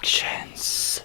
Productions.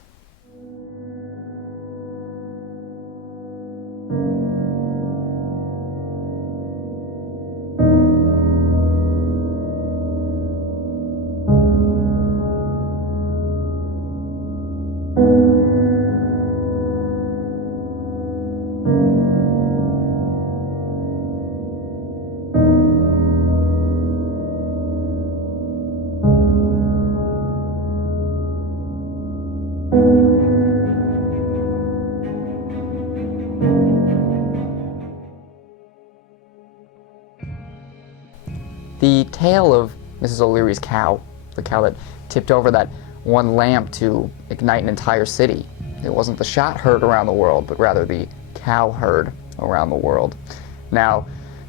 The tale of Mrs. O'Leary's cow, the cow that tipped over that one lamp to ignite an entire city. It wasn't the shot heard around the world, but rather the cow heard around the world. Now,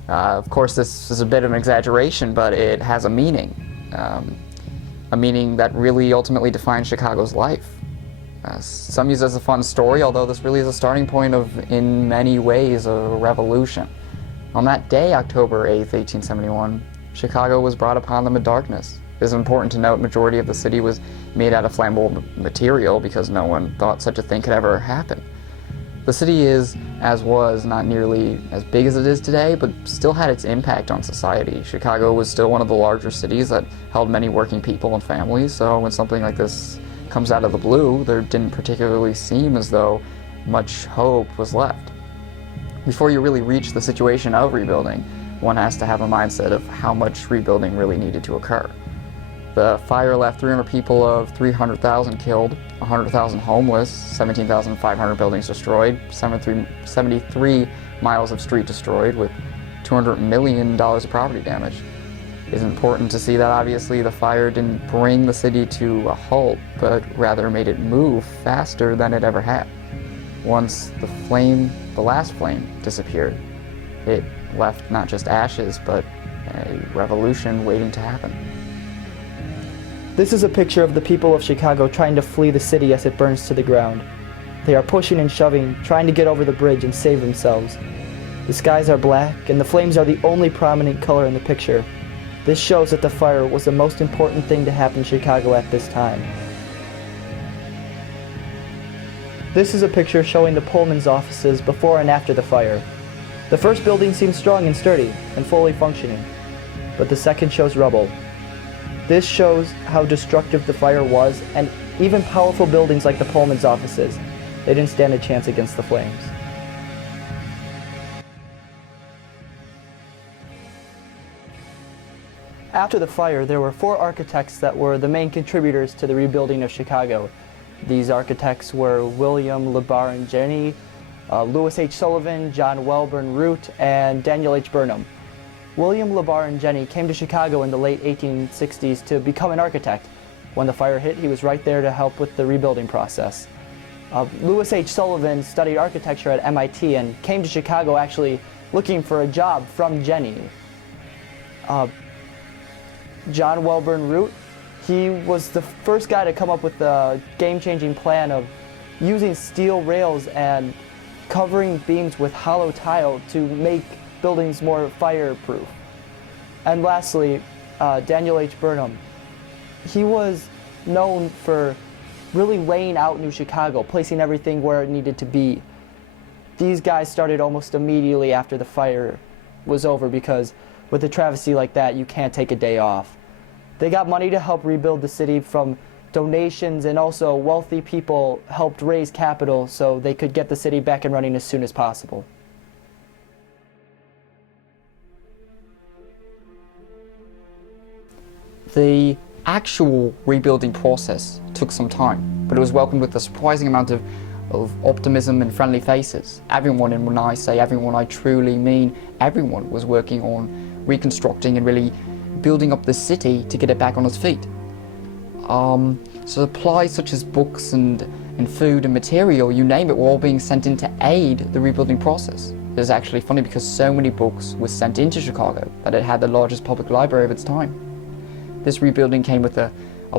of course, this is a bit of an exaggeration, but it has a meaning that really ultimately defines Chicago's life. Some use it as a fun story, although this really is a starting point of, in many ways, a revolution. On that day, October 8th, 1871, Chicago was brought upon them in darkness. It is important to note majority of the city was made out of flammable material because no one thought such a thing could ever happen. The city is, as was, not nearly as big as it is today, but still had its impact on society. Chicago was still one of the larger cities that held many working people and families, so when something like this comes out of the blue, there didn't particularly seem as though much hope was left. Before you really reach the situation of rebuilding, one has to have a mindset of how much rebuilding really needed to occur. The fire left 300 people of 300,000 killed, 100,000 homeless, 17,500 buildings destroyed, 73 miles of street destroyed, with $200 million of property damage. It is important to see that obviously the fire didn't bring the city to a halt, but rather made it move faster than it ever had. Once the last flame disappeared, it left not just ashes, but a revolution waiting to happen. This is a picture of the people of Chicago trying to flee the city as it burns to the ground. They are pushing and shoving, trying to get over the bridge and save themselves. The skies are black, and the flames are the only prominent color in the picture. This shows that the fire was the most important thing to happen in Chicago at this time. This is a picture showing the Pullman's offices before and after the fire. The first building seems strong and sturdy and fully functioning, but the second shows rubble. This shows how destructive the fire was, and even powerful buildings like the Pullman's offices, they didn't stand a chance against the flames. After the fire, there were 4 architects that were the main contributors to the rebuilding of Chicago. These architects were William LeBarge Jenney, Louis H. Sullivan, John Welborn Root, and Daniel H. Burnham. William LeBarge Jenney came to Chicago in the late 1860s to become an architect. When the fire hit, he was right there to help with the rebuilding process. Louis H. Sullivan studied architecture at MIT and came to Chicago actually looking for a job from Jenney. John Welborn Root, he was the first guy to come up with the game-changing plan of using steel rails and covering beams with hollow tile to make buildings more fireproof. And lastly, Daniel H. Burnham. He was known for really laying out New Chicago, placing everything where it needed to be. These guys started almost immediately after the fire was over because with a travesty like that, you can't take a day off. They got money to help rebuild the city from donations, and also wealthy people helped raise capital so they could get the city back and running as soon as possible. The actual rebuilding process took some time, but it was welcomed with a surprising amount of optimism and friendly faces. Everyone, and when I say everyone, I truly mean everyone, was working on reconstructing and really building up the city to get it back on its feet. Supplies such as books and food and material, you name it, were all being sent in to aid the rebuilding process. It is actually funny because so many books were sent into Chicago that it had the largest public library of its time. This rebuilding came with a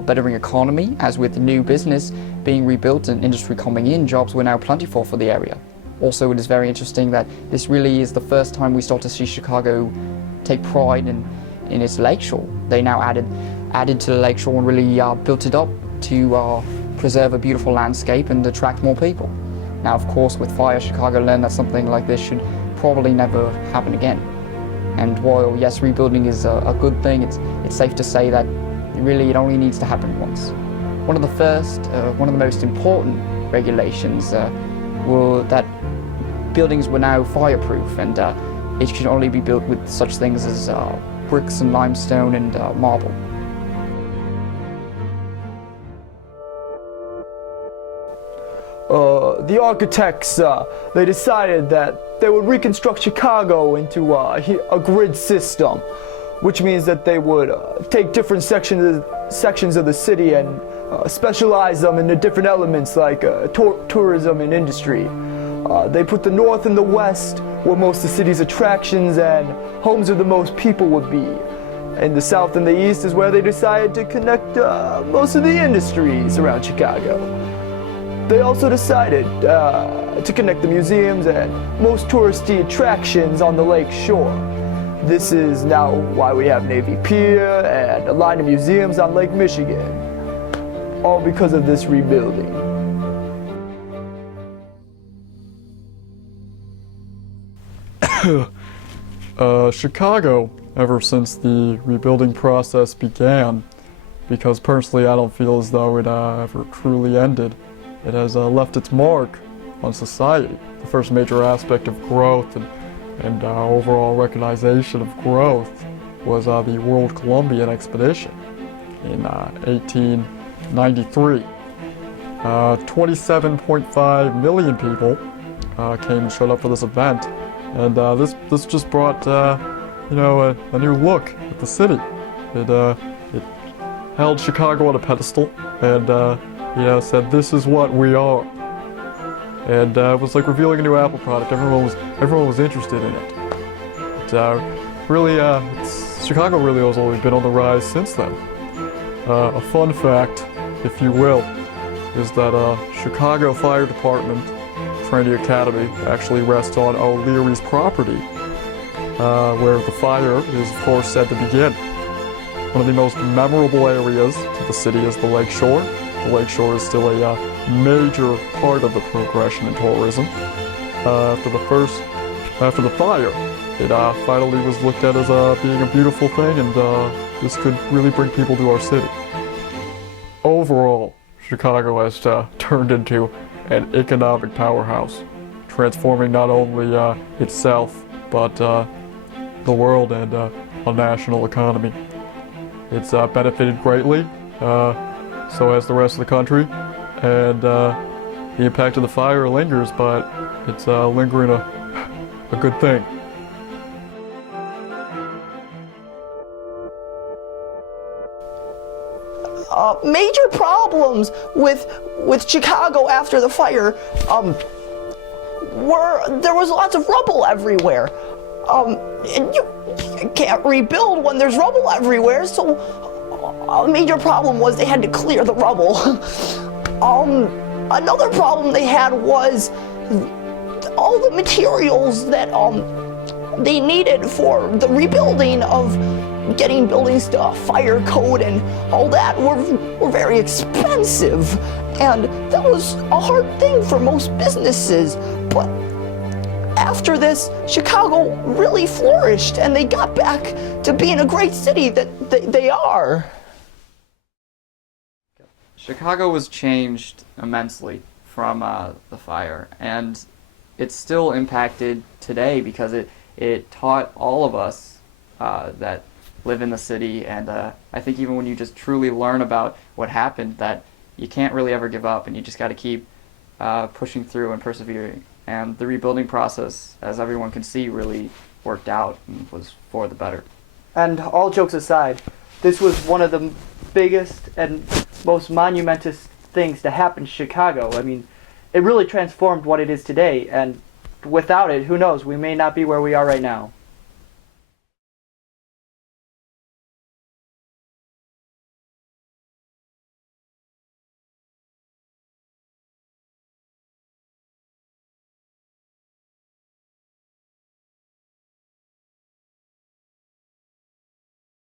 bettering economy, as with new business being rebuilt and industry coming in, jobs were now plentiful for the area. Also, it is very interesting that this really is the first time we start to see Chicago take pride in its lakeshore. They now added to the lakeshore and really built it up to preserve a beautiful landscape and attract more people. Now, of course, with fire, Chicago learned that something like this should probably never happen again. And while, yes, rebuilding is a good thing, it's safe to say that really it only needs to happen once. One of the most important regulations were that buildings were now fireproof, and it should only be built with such things as bricks and limestone and marble. The architects, they decided that they would reconstruct Chicago into a grid system, which means that they would take different sections of the city and specialize them into different elements like tourism and industry. They put the north and the west where most of the city's attractions and homes of the most people would be. And the south and the east is where they decided to connect most of the industries around Chicago. They also decided to connect the museums and most touristy attractions on the lake shore. This is now why we have Navy Pier and a line of museums on Lake Michigan, all because of this rebuilding. Chicago, ever since the rebuilding process began, because personally I don't feel as though it ever truly ended, it has left its mark on society. The first major aspect of growth and overall recognition of growth was the World Columbian Expedition in 1893. 27.5 million people came and showed up for this event, and this just brought a new look at the city. It held Chicago on a pedestal and said, "This is what we are." And it was like revealing a new Apple product. Everyone was interested in it. Chicago really has always been on the rise since then. A fun fact, if you will, is that Chicago Fire Department Trinity Academy actually rests on O'Leary's property, where the fire is, of course, said to begin. One of the most memorable areas to the city is the Lake Shore. The Lake Shore is still a major part of the progression in tourism. After the fire, it finally was looked at as being a beautiful thing, and this could really bring people to our city. Overall, Chicago has turned into an economic powerhouse, transforming not only itself, but the world and a national economy. It's benefited greatly, so has the rest of the country, and the impact of the fire lingers, but it's lingering a good thing. Major problems with Chicago after the fire were there was lots of rubble everywhere. And you can't rebuild when there's rubble everywhere, so a major problem was they had to clear the rubble. Another problem they had was all the materials that they needed for the rebuilding of getting buildings to fire code and all that were very expensive, and that was a hard thing for most businesses. But after this, Chicago really flourished, and they got back to being a great city that they are. Chicago was changed immensely from the fire, and it's still impacted today because it taught all of us that live in the city, and I think even when you just truly learn about what happened, that you can't really ever give up, and you just got to keep pushing through and persevering. And the rebuilding process, as everyone can see, really worked out and was for the better. And all jokes aside, this was one of the biggest and most monumentous things to happen to Chicago. I mean, it really transformed what it is today, and without it, who knows, we may not be where we are right now.